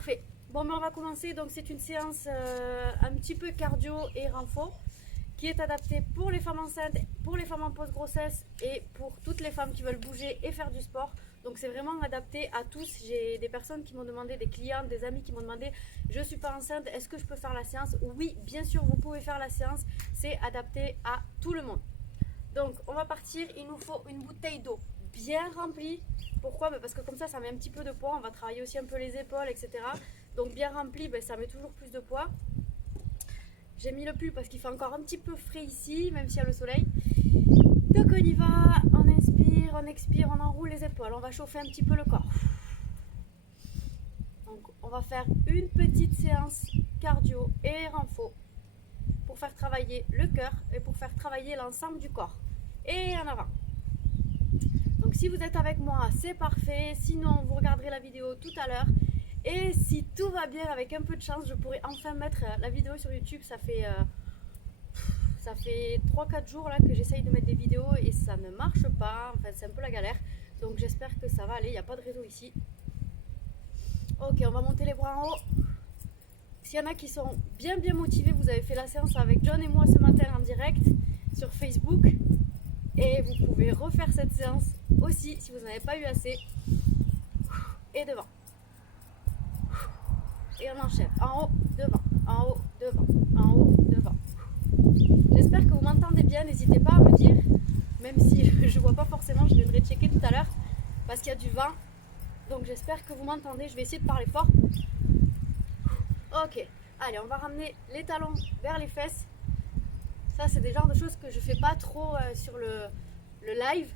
Parfait. Bon, mais on va commencer. Donc, c'est une séance un petit peu cardio et renfort qui est adaptée pour les femmes enceintes, pour les femmes en post-grossesse et pour toutes les femmes qui veulent bouger et faire du sport. Donc, c'est vraiment adapté à tous. J'ai des personnes qui m'ont demandé, des clientes, des amis qui m'ont demandé « Je ne suis pas enceinte, est-ce que je peux faire la séance ?» Oui, bien sûr, vous pouvez faire la séance. C'est adapté à tout le monde. Donc, on va partir. Il nous faut une bouteille d'eau bien remplie. Pourquoi? Parce que comme ça met un petit peu de poids. On va travailler aussi un peu les épaules, etc. Donc, bien remplie, ça met toujours plus de poids. J'ai mis le pull parce qu'il fait encore un petit peu frais ici, même s'il y a le soleil. Donc, on y va. On inspire, on expire, on enroule les épaules. On va chauffer un petit peu le corps. Donc, on va faire une petite séance cardio et renfo pour faire travailler le cœur et pour faire travailler l'ensemble du corps. Et en avant. Donc si vous êtes avec moi, c'est parfait. Sinon, vous regarderez la vidéo tout à l'heure. Et si tout va bien, avec un peu de chance, je pourrai enfin mettre la vidéo sur YouTube. Ça fait 3-4 jours là que j'essaye de mettre des vidéos et ça ne marche pas. Enfin, c'est un peu la galère. Donc j'espère que ça va aller. Il n'y a pas de réseau ici. Ok, on va monter les bras en haut. S'il y en a qui sont bien motivés, vous avez fait la séance avec John et moi ce matin en direct sur Facebook. Et vous pouvez refaire cette séance aussi si vous n'en avez pas eu assez. Et devant. Et on enchaîne. En haut, devant. En haut, devant. En haut, devant. J'espère que vous m'entendez bien. N'hésitez pas à me dire. Même si je ne vois pas forcément, je viendrai checker tout à l'heure. Parce qu'il y a du vent. Donc j'espère que vous m'entendez. Je vais essayer de parler fort. Ok. Allez, on va ramener les talons vers les fesses. Ça, c'est des genres de choses que je fais pas trop sur le live,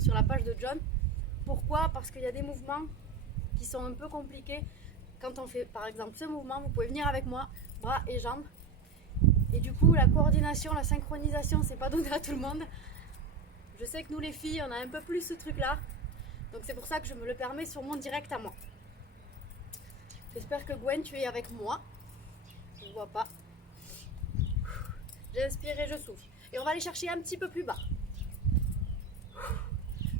sur la page de John. Pourquoi? Parce qu'il y a des mouvements qui sont un peu compliqués. Quand on fait par exemple ce mouvement, vous pouvez venir avec moi, bras et jambes. Et du coup, la coordination, la synchronisation, c'est pas donné à tout le monde. Je sais que nous les filles, on a un peu plus ce truc-là. Donc c'est pour ça que je me le permets sur mon direct à moi. J'espère que Gwen, tu es avec moi. Je ne vois pas. J'inspire et je souffle. Et on va aller chercher un petit peu plus bas.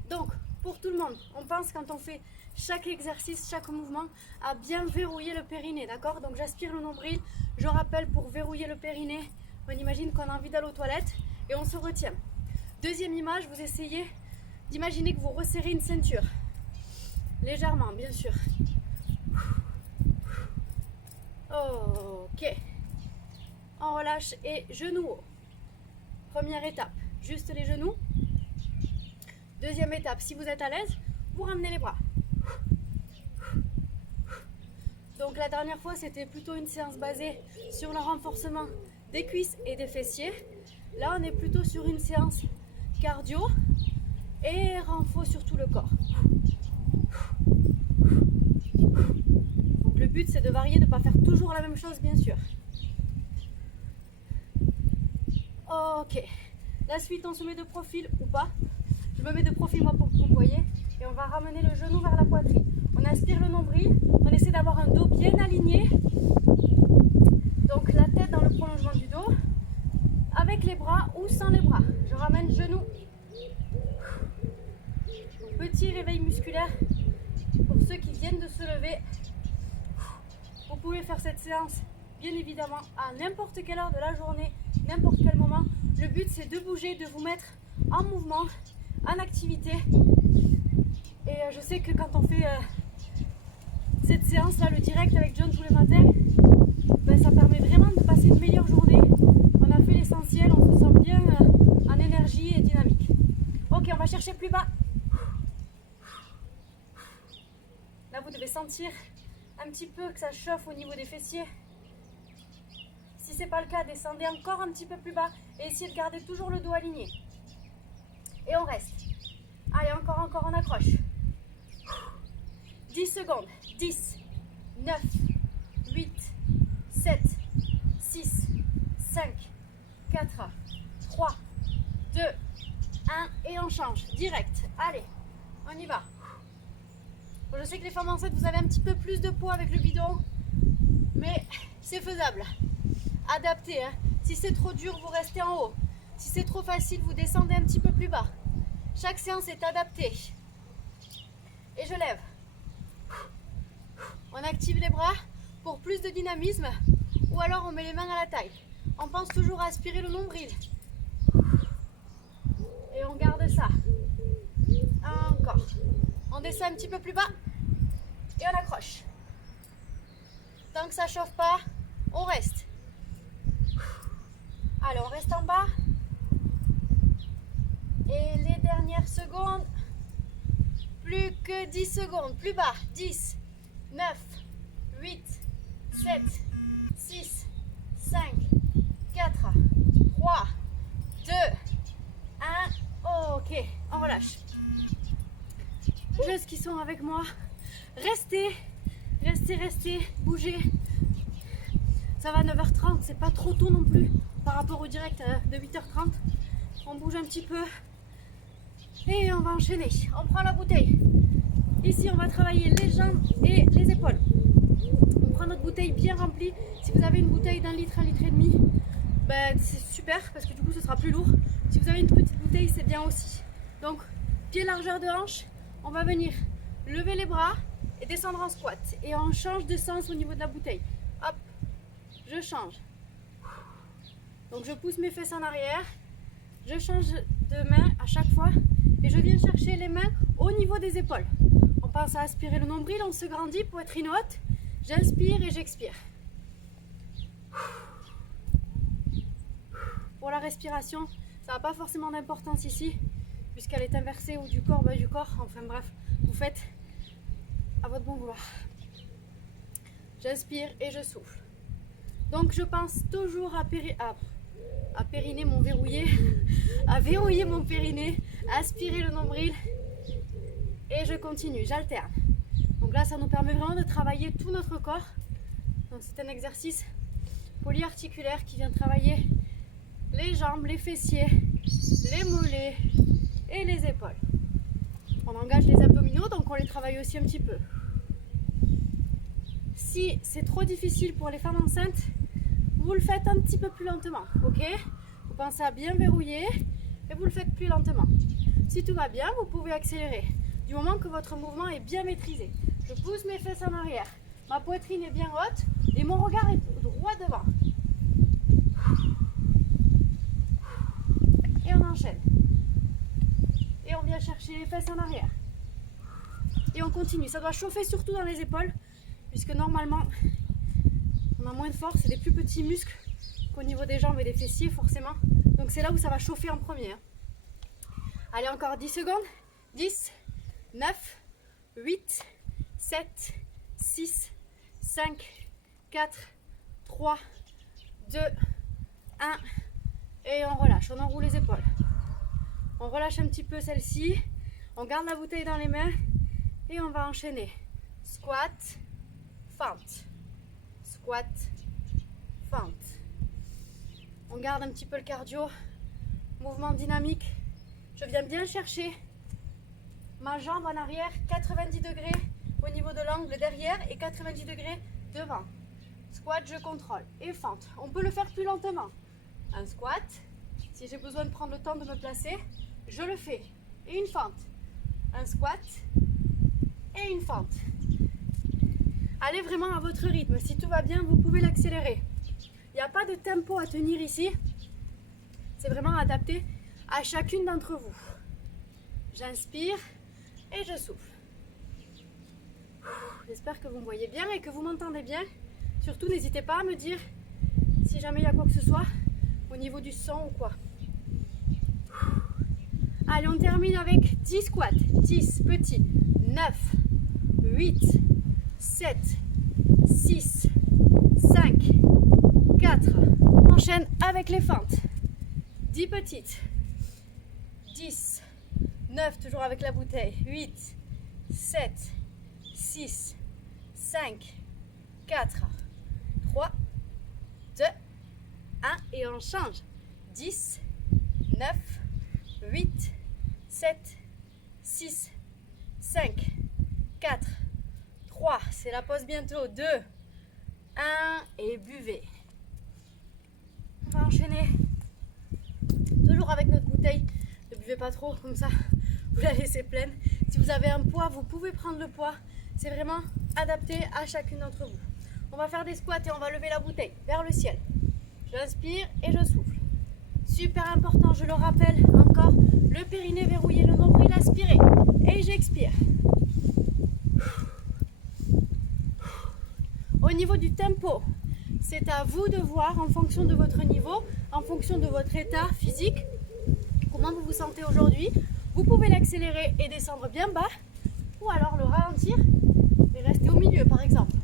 Donc, pour tout le monde, on pense quand on fait chaque exercice, chaque mouvement, à bien verrouiller le périnée, d'accord? Donc j'aspire le nombril, je rappelle pour verrouiller le périnée, on imagine qu'on a envie d'aller aux toilettes et on se retient. Deuxième image, vous essayez d'imaginer que vous resserrez une ceinture. Légèrement, bien sûr. Ok. On relâche et genoux hauts. Première étape, juste les genoux. Deuxième étape, si vous êtes à l'aise, vous ramenez les bras. Donc la dernière fois, c'était plutôt une séance basée sur le renforcement des cuisses et des fessiers. Là, on est plutôt sur une séance cardio et renfort sur tout le corps. Donc le but, c'est de varier, de ne pas faire toujours la même chose, bien sûr. Ok, la suite on se met de profil ou pas. Je me mets de profil moi pour que vous me voyez. Et on va ramener le genou vers la poitrine. On inspire le nombril, on essaie d'avoir un dos bien aligné. Donc la tête dans le prolongement du dos. Avec les bras ou sans les bras. Je ramène genou. Petit réveil musculaire pour ceux qui viennent de se lever. Vous pouvez faire cette séance bien évidemment à n'importe quelle heure de la journée, n'importe quel moment. Le but c'est de bouger, de vous mettre en mouvement, en activité. Et je sais que quand on fait cette séance là, le direct avec John tous les matins, ça permet vraiment de passer une meilleure journée. On a fait l'essentiel, on se sent bien en énergie et dynamique. Ok, on va chercher plus bas. Là vous devez sentir un petit peu que ça chauffe au niveau des fessiers. Si ce n'est pas le cas, descendez encore un petit peu plus bas et essayez de garder toujours le dos aligné. Et on reste. Allez, encore, on accroche. 10 secondes. 10, 9, 8, 7, 6, 5, 4, 3, 2, 1 et on change. Direct. Allez, on y va. Bon, je sais que les femmes enceintes, vous avez un petit peu plus de poids avec le bidon, mais c'est faisable. Adaptez, hein. Si c'est trop dur, vous restez en haut. Si c'est trop facile, vous descendez un petit peu plus bas. Chaque séance est adaptée. Et je lève. On active les bras pour plus de dynamisme. Ou alors on met les mains à la taille. On pense toujours à aspirer le nombril. Et on garde ça. Encore. On descend un petit peu plus bas. Et on accroche. Tant que ça ne chauffe pas, on reste. Allez, on reste en bas. Et les dernières secondes. Plus que 10 secondes. Plus bas. 10, 9, 8, 7, 6, 5, 4, 3, 2, 1. Ok, on relâche. Ceux qui sont avec moi, restez, bougez. Ça va à 9h30, c'est pas trop tôt non plus par rapport au direct de 8h30. On bouge un petit peu et on va enchaîner. On prend la bouteille. Ici, on va travailler les jambes et les épaules. On prend notre bouteille bien remplie. Si vous avez une bouteille d'1 litre, 1 litre et demi, ben, c'est super parce que du coup, ce sera plus lourd. Si vous avez une petite bouteille, c'est bien aussi. Donc, pied largeur de hanche, on va venir lever les bras et descendre en squat. Et on change de sens au niveau de la bouteille. Hop, je change. Donc, je pousse mes fesses en arrière. Je change de main à chaque fois. Et je viens chercher les mains au niveau des épaules. On pense à aspirer le nombril, on se grandit, poitrine haute. J'inspire et j'expire. Pour la respiration, ça n'a pas forcément d'importance ici, puisqu'elle est inversée ou du corps, bas du corps. Enfin bref, vous faites à votre bon vouloir. J'inspire et je souffle. Donc je pense toujours à périnée mon verrouillé, à verrouiller mon périnée, à aspirer le nombril. Et je continue, j'alterne. Donc là, ça nous permet vraiment de travailler tout notre corps. Donc c'est un exercice polyarticulaire qui vient travailler les jambes, les fessiers, les mollets et les épaules. On engage les abdominaux, donc on les travaille aussi un petit peu. Si c'est trop difficile pour les femmes enceintes, vous le faites un petit peu plus lentement, ok? Vous pensez à bien verrouiller et vous le faites plus lentement. Si tout va bien, vous pouvez accélérer. Du moment que votre mouvement est bien maîtrisé. Je pousse mes fesses en arrière, ma poitrine est bien haute et mon regard est droit devant. Et on enchaîne. Et on vient chercher les fesses en arrière. Et on continue. Ça doit chauffer surtout dans les épaules, puisque normalement, on a moins de force, c'est des plus petits muscles qu'au niveau des jambes et des fessiers forcément. Donc c'est là où ça va chauffer en premier. Allez, encore 10 secondes. 10, 9, 8, 7, 6, 5, 4, 3, 2, 1. Et on relâche, on enroule les épaules. On relâche un petit peu celle-ci. On garde la bouteille dans les mains. Et on va enchaîner. Squat, fente. Squat, fente. On garde un petit peu le cardio. Mouvement dynamique. Je viens bien chercher ma jambe en arrière, 90 degrés au niveau de l'angle derrière et 90 degrés devant. Squat, je contrôle. Et fente. On peut le faire plus lentement. Un squat. Si j'ai besoin de prendre le temps de me placer, je le fais. Et une fente. Un squat. Et une fente. Allez vraiment à votre rythme. Si tout va bien, vous pouvez l'accélérer. Il n'y a pas de tempo à tenir ici. C'est vraiment adapté à chacune d'entre vous. J'inspire et je souffle. J'espère que vous me voyez bien et que vous m'entendez bien. Surtout, n'hésitez pas à me dire si jamais il y a quoi que ce soit au niveau du son ou quoi. Allez, on termine avec 10 squats. 10 petits. 9, 8, 7, 6, 5, 4. On enchaîne avec les fentes. 10 petites. 10, 9, toujours avec la bouteille. 8, 7, 6, 5, 4, 3, 2, 1. Et on change. 10, 9, 8, 7, 6, 5, 4, 3. C'est la pause bientôt. 2, 1. Et buvez. On va enchaîner. Toujours avec notre bouteille. Ne buvez pas trop, comme ça vous la laissez pleine. Si vous avez un poids, vous pouvez prendre le poids. C'est vraiment adapté à chacune d'entre vous. On va faire des squats et on va lever la bouteille vers le ciel. J'inspire et je souffle. Super important, je le rappelle encore, le périnée verrouillé, le nombril aspiré. Et j'expire. Au niveau du tempo, c'est à vous de voir en fonction de votre niveau, en fonction de votre état physique, comment vous vous sentez aujourd'hui. Vous pouvez l'accélérer et descendre bien bas, ou alors le ralentir et rester au milieu par exemple.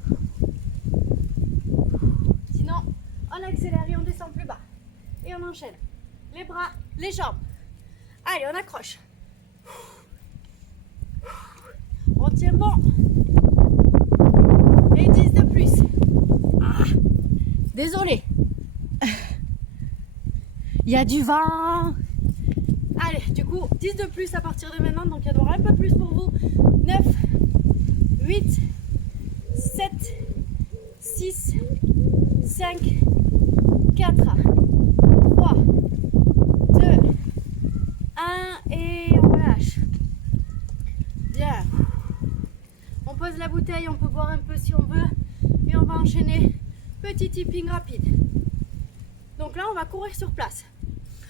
Sinon, on accélère et on descend plus bas. Et on enchaîne. Les bras, les jambes. Allez, on accroche. On tient bon. Et 10 de plus. Ah, désolé. Il y a du vent. Allez, du coup, 10 de plus à partir de maintenant. Donc, il y en aura un peu plus pour vous. 9, 8, 7, 6, 5, 4, 3, 2, 1 et on relâche. Bien. On pose la bouteille, on peut boire un peu si on veut. Et on va enchaîner. Petit tipping rapide. Donc là, on va courir sur place.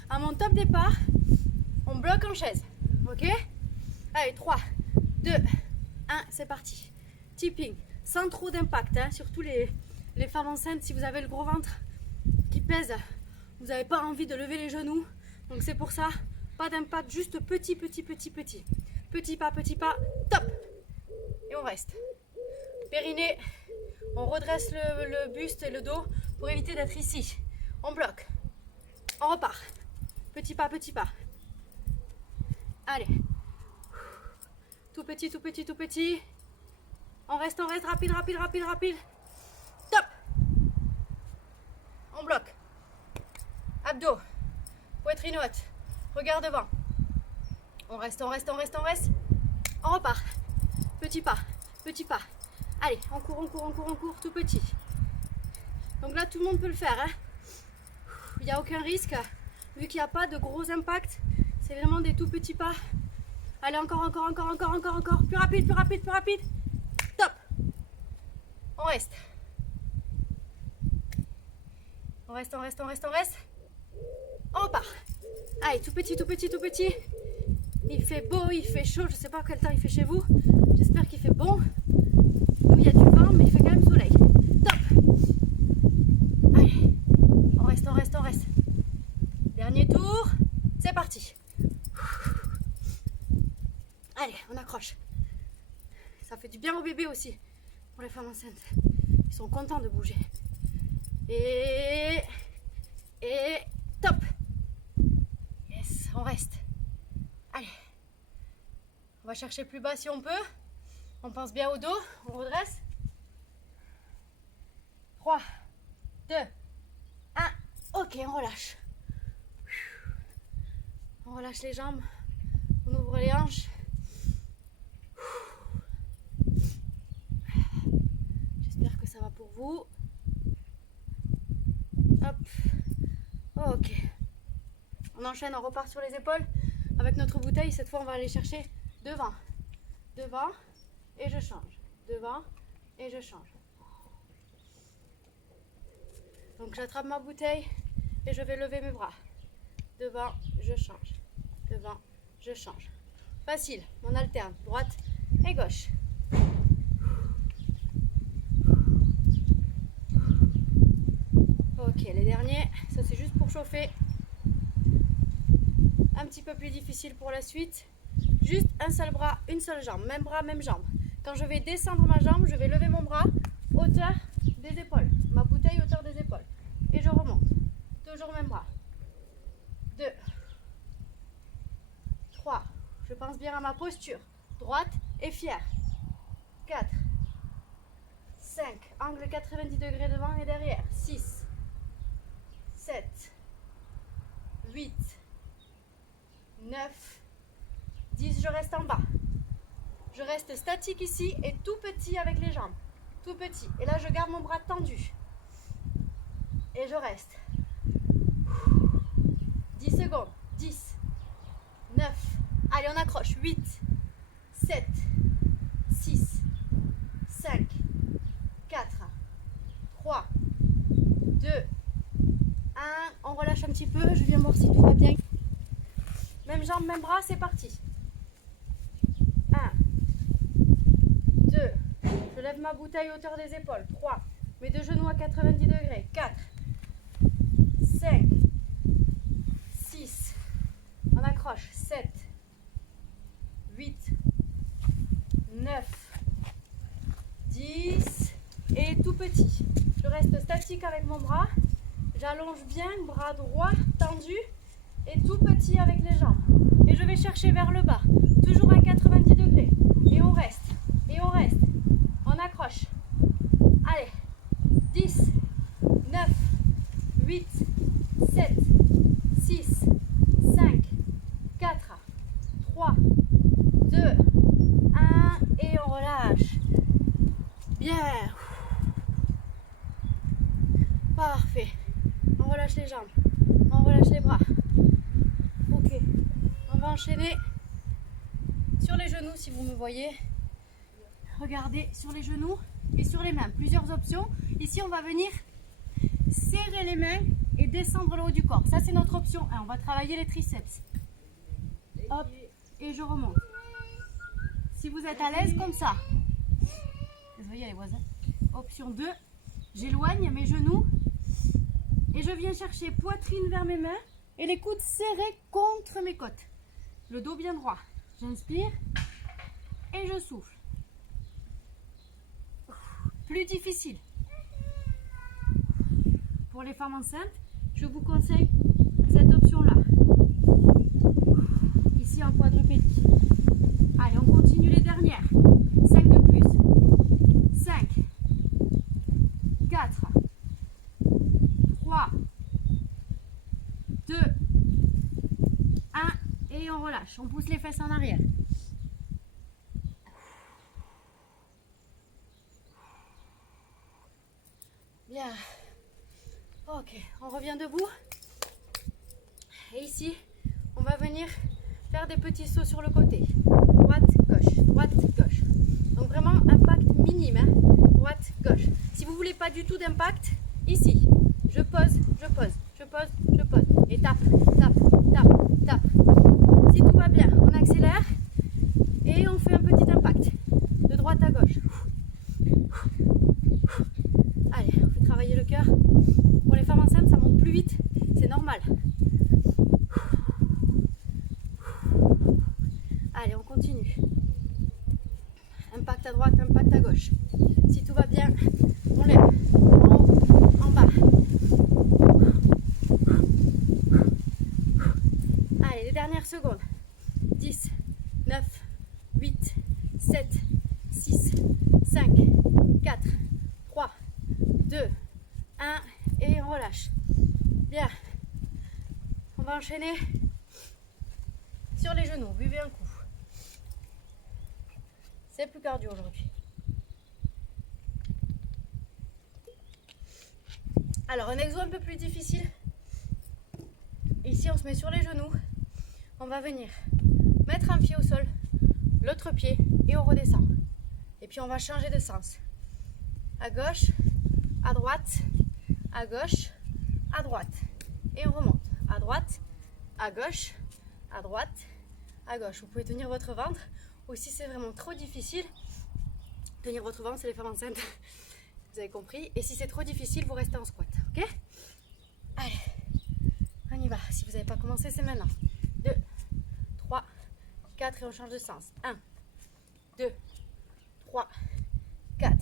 À mon top départ, on bloque en chaise. Ok? Allez, 3, 2, 1, c'est parti. Tipping, sans trop d'impact. Hein, surtout les femmes enceintes, si vous avez le gros ventre qui pèse, vous n'avez pas envie de lever les genoux. Donc c'est pour ça, pas d'impact, juste petit. Petit pas, top. Et on reste. Périnée, on redresse le buste et le dos pour éviter d'être ici. On bloque. On repart. Petit pas. Allez. Tout petit. On reste rapide. Top. On bloque. Abdos. Poitrine haute. Regard devant. On reste. On repart. Petit pas. Allez, on court, tout petit. Donc là, tout le monde peut le faire. Hein. Il n'y a aucun risque, vu qu'il n'y a pas de gros impact. C'est vraiment des tout petits pas. Allez, encore. Plus rapide. Top. On reste. On reste. On repart. Allez, tout petit. Il fait beau, il fait chaud. Je ne sais pas quel temps il fait chez vous. J'espère qu'il fait bon. Nous, il y a du vent, mais il fait quand même soleil. Top. Allez, on reste. Dernier tour. C'est parti. Allez, on accroche. Ça fait du bien aux bébés aussi. Pour les femmes enceintes. Ils sont contents de bouger. Et top. Yes, on reste. Allez. On va chercher plus bas si on peut. On pense bien au dos. On redresse. 3, 2, 1. Ok, on relâche. On relâche les jambes. On ouvre les hanches. J'espère que ça va pour vous. Hop. Ok. On enchaîne, on repart sur les épaules. Avec notre bouteille, cette fois on va aller chercher devant. Et je change. Devant et je change. Donc j'attrape ma bouteille et je vais lever mes bras. Devant, je change. Devant, je change. Facile, on alterne. Droite et gauche. Ok, les derniers, ça c'est juste pour chauffer. Un petit peu plus difficile pour la suite. Juste un seul bras, une seule jambe. Même bras, même jambe. Quand je vais descendre ma jambe, je vais lever mon bras hauteur des épaules. Ma bouteille hauteur des épaules. Et je remonte. Toujours même bras. 2. 3. Je pense bien à ma posture. Droite et fière. 4. 5. Angle 90 degrés devant et derrière. 6. 7. 8. 9. 10, je reste en bas. Je reste statique ici et tout petit avec les jambes. Tout petit. Et là, je garde mon bras tendu. Et je reste. 10 secondes. 10. 9. Allez, on accroche. 8. 7. 6. 5, 4, 3, 2, 1. On relâche un petit peu, je viens voir si tout va bien. Même jambe, même bras, c'est parti. 1, 2, je lève ma bouteille à hauteur des épaules. 3, mes deux genoux à 90 degrés. 4, 5, 6, on accroche. 7, 8, 9, 10 et tout petit. Je reste statique avec mon bras. J'allonge bien, bras droit tendu et tout petit avec les jambes. Et je vais chercher vers le bas, toujours à 90 degrés. Et on reste, et on reste. On accroche. Allez, 10, 9, 8, 7, 6, 5, 4, 3, 2, 1 et on relâche. Bien. Parfait. On relâche les jambes. On relâche les bras. Ok. On va enchaîner sur les genoux si vous me voyez. Regardez sur les genoux et sur les mains. Plusieurs options. Ici, on va venir serrer les mains et descendre le haut du corps. Ça, c'est notre option 1. On va travailler les triceps. Hop. Et je remonte. Si vous êtes à l'aise comme ça. Désolé, il y a les voisins. Option 2. J'éloigne mes genoux. Et je viens chercher poitrine vers mes mains et les coudes serrés contre mes côtes. Le dos bien droit. J'inspire et je souffle. Plus difficile. Pour les femmes enceintes, je vous conseille cette option-là. Ici en quadrupédie. Allez, on continue les dernières. 5 de plus. 5, 4, 3, 2, 1 et on relâche. On pousse les fesses en arrière. Bien. Ok, on revient debout. Et ici, on va venir faire des petits sauts sur le côté. Droite, gauche, droite, gauche. Donc vraiment impact minime. Hein. Droite, gauche. Si vous voulez pas du tout d'impact, ici, je pose, je pose, je pose, je pose. Et tape, tape, tape, tape. Si tout va bien, on accélère et on fait un petit impact. De droite à gauche. Allez, on fait travailler le cœur. Pour les femmes enceintes, ça monte plus vite, c'est normal. Allez, on continue. Impact à droite, impact à gauche. Si tout va bien, on lève. En haut, en bas. Allez, les dernières secondes. 10, 9, 8, 7, 6, 5, 4, 3, 2, 1 et on relâche. Bien. On va enchaîner sur les genoux. Buvez un coup. C'est plus cardio aujourd'hui. Alors, un exo un peu plus difficile. Ici, on se met sur les genoux. On va venir mettre un pied au sol, l'autre pied et on redescend. Et puis, on va changer de sens. À gauche, à droite, à gauche, à droite. Et on remonte. À droite, à gauche, à droite, à gauche. Vous pouvez tenir votre ventre. Ou si c'est vraiment trop difficile, tenir votre ventre, c'est les femmes enceintes. Vous avez compris. Et si c'est trop difficile, vous restez en squat. Ok? Allez, on y va. Si vous n'avez pas commencé, c'est maintenant. 2, 3, 4 et on change de sens. 1, 2, 3, 4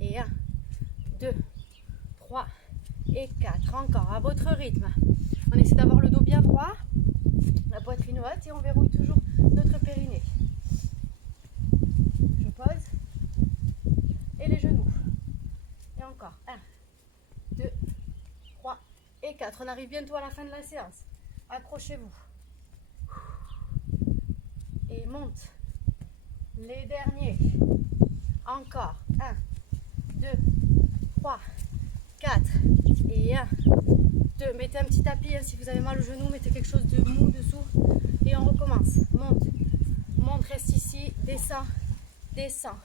et 1, 2, 3 et 4. Encore à votre rythme. On essaie d'avoir le dos bien droit, la poitrine haute et on verrouille toujours notre périnée. Je pose et les genoux. Et encore. 1, 2, 3 et 4. On arrive bientôt à la fin de la séance. Accrochez-vous. Et monte. Les derniers. Encore. 1, 2, 3, 4 et 1, 2. Mettez un petit tapis hein, si vous avez mal au genou. Mettez quelque chose de mou dessous. Et on recommence. Monte. Monte, reste ici. Descend. Descend.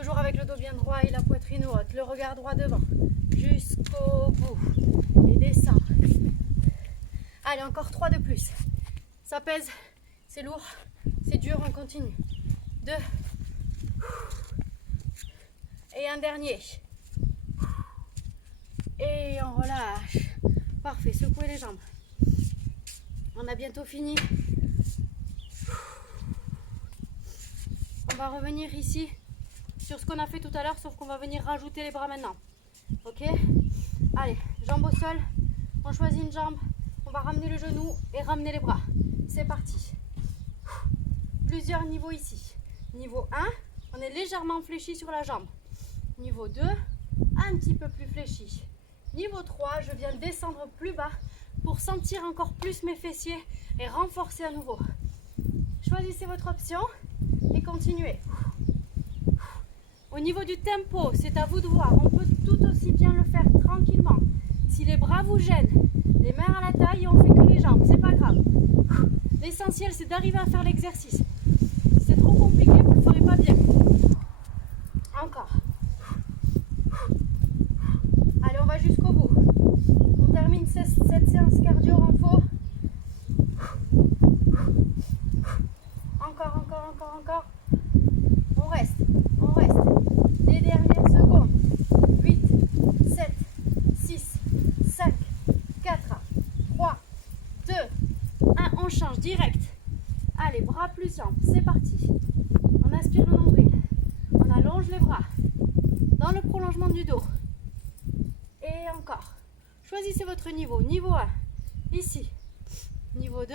Toujours avec le dos bien droit et la poitrine haute. Le regard droit devant. Jusqu'au bout. Et descend. Allez, encore 3 de plus. Ça pèse. C'est lourd. C'est dur. On continue. 2. Et un dernier. Et on relâche. Parfait. Secouez les jambes. On a bientôt fini. On va revenir ici sur ce qu'on a fait tout à l'heure, sauf qu'on va venir rajouter les bras maintenant. Ok? Allez, jambes au sol. On choisit une jambe. On va ramener le genou et ramener les bras. C'est parti. Plusieurs niveaux ici. Niveau 1, on est légèrement fléchi sur la jambe. Niveau 2, un petit peu plus fléchi. Niveau 3, je viens descendre plus bas pour sentir encore plus mes fessiers et renforcer à nouveau. Choisissez votre option et continuez. Au niveau du tempo, c'est à vous de voir. On peut tout aussi bien le faire tranquillement. Si les bras vous gênent, les mains à la taille et on fait que les jambes, c'est pas grave. L'essentiel, c'est d'arriver à faire l'exercice. Si c'est trop compliqué, vous ne le ferez pas bien. Encore. Allez, on va jusqu'au bout. On termine cette séance cardio renfo. Encore. On reste. Les dernières secondes. 8, 7, 6, 5, 4, 3, 2, 1. On change direct. Allez, bras plus jambes. C'est parti. On aspire le nombril. On allonge les bras. Dans le prolongement du dos. Et encore. Choisissez votre niveau. Niveau 1, ici. Niveau 2,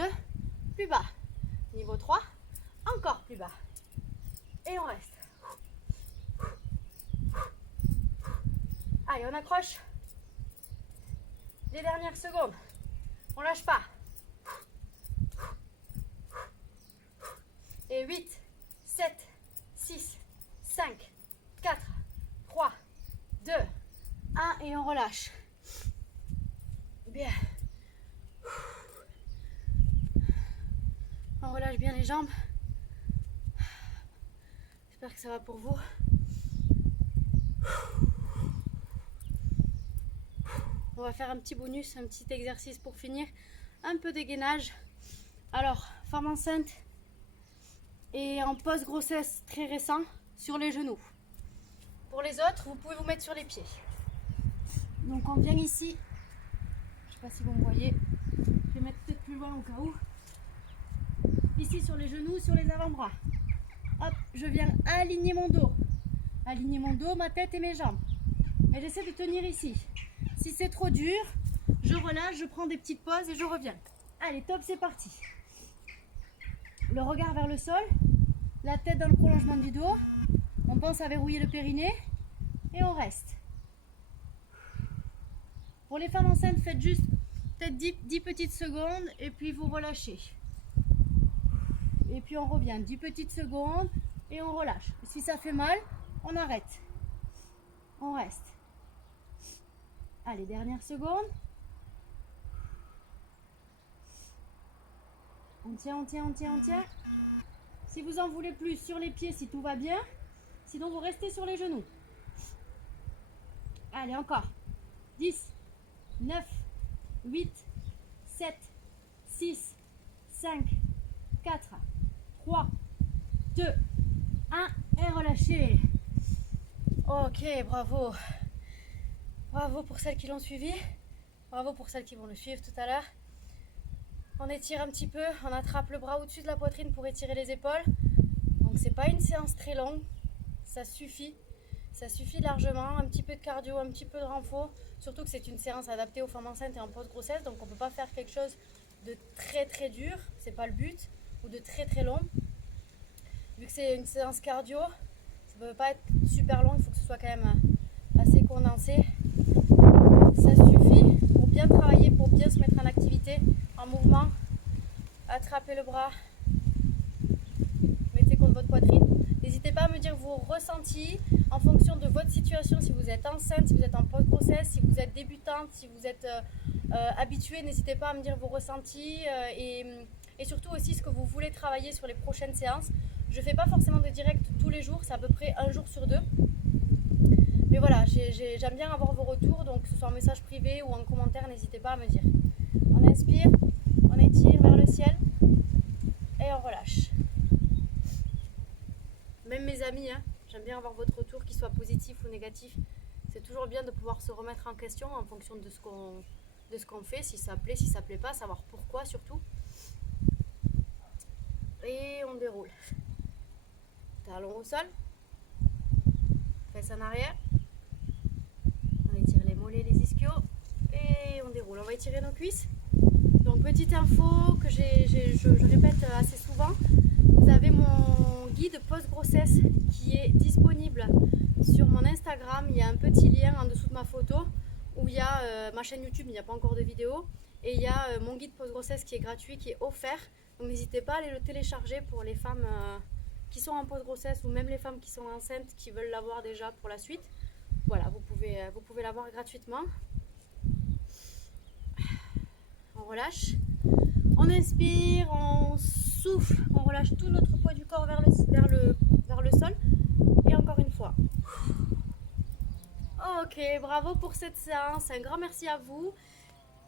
plus bas. Niveau 3, encore plus bas. Et on reste. Allez, on accroche. Les dernières secondes. On lâche pas. Et 8, 7, 6, 5, 4, 3, 2, 1. Et on relâche. Bien. On relâche bien les jambes. J'espère que ça va pour vous. On va faire un petit bonus, un petit exercice pour finir. Un peu de gainage. Alors, femme enceinte et en post-grossesse très récent, sur les genoux. Pour les autres, vous pouvez vous mettre sur les pieds. Donc on vient ici. Je ne sais pas si vous me voyez. Je vais mettre peut-être plus loin au cas où. Ici sur les genoux, sur les avant-bras. Hop, je viens aligner mon dos. Aligner mon dos, ma tête et mes jambes. Et j'essaie de tenir ici. Si c'est trop dur, je relâche, je prends des petites pauses et je reviens. Allez, top, c'est parti. Le regard vers le sol, la tête dans le prolongement du dos. On pense à verrouiller le périnée et on reste. Pour les femmes enceintes, faites juste peut-être 10 petites secondes et puis vous relâchez. Et puis on revient, 10 petites secondes et on relâche. Si ça fait mal, on arrête. On reste. Allez, dernière seconde. On tient. Si vous en voulez plus, sur les pieds si tout va bien. Sinon, vous restez sur les genoux. Allez, encore. 10, 9, 8, 7, 6, 5, 4, 3, 2, 1 et relâchez. Ok, bravo. Bravo pour celles qui l'ont suivi. Bravo pour celles qui vont le suivre tout à l'heure. On étire un petit peu, on attrape le bras au-dessus de la poitrine pour étirer les épaules. Donc c'est pas une séance très longue, ça suffit largement. Un petit peu de cardio, un petit peu de renfort. Surtout que c'est une séance adaptée aux femmes enceintes et en post-grossesse, donc on peut pas faire quelque chose de très très dur, c'est pas le but, ou de très très long. Vu que c'est une séance cardio, ça peut pas être super long, il faut que ce soit quand même assez condensé. Ça suffit pour bien travailler, pour bien se mettre en activité, en mouvement. Attrapez le bras, mettez contre votre poitrine. N'hésitez pas à me dire vos ressentis en fonction de votre situation, si vous êtes enceinte, si vous êtes en post-grossesse, si vous êtes débutante, si vous êtes habituée. N'hésitez pas à me dire vos ressentis et surtout aussi ce que vous voulez travailler sur les prochaines séances. Je fais pas forcément de direct tous les jours, c'est à peu près un jour sur deux. Mais voilà, j'aime bien avoir vos retours, donc que ce soit en message privé ou en commentaire, n'hésitez pas à me dire. On inspire, on étire vers le ciel et on relâche. Même mes amis, hein, j'aime bien avoir votre retour, qu'il soit positif ou négatif. C'est toujours bien de pouvoir se remettre en question en fonction de ce qu'on fait, si ça plaît, si ça plaît pas, savoir pourquoi surtout. Et on déroule. Talon au sol, fesses en arrière. On étire les mollets, les ischios et on déroule. On va étirer nos cuisses. Donc petite info que je répète assez souvent, vous avez mon guide post-grossesse qui est disponible sur mon Instagram. Il y a un petit lien en dessous de ma photo où il y a ma chaîne YouTube, il n'y a pas encore de vidéo. Et il y a mon guide post-grossesse qui est gratuit, qui est offert. Donc n'hésitez pas à aller le télécharger pour les femmes qui sont en post-grossesse ou même les femmes qui sont enceintes qui veulent l'avoir déjà pour la suite. Voilà, vous pouvez l'avoir gratuitement. On relâche. On inspire, on souffle, on relâche tout notre poids du corps vers le sol. Et encore une fois. Ok, bravo pour cette séance. Un grand merci à vous.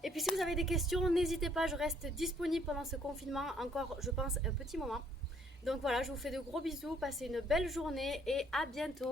Et puis si vous avez des questions, n'hésitez pas, je reste disponible pendant ce confinement, encore je pense un petit moment. Donc voilà, je vous fais de gros bisous, passez une belle journée et à bientôt.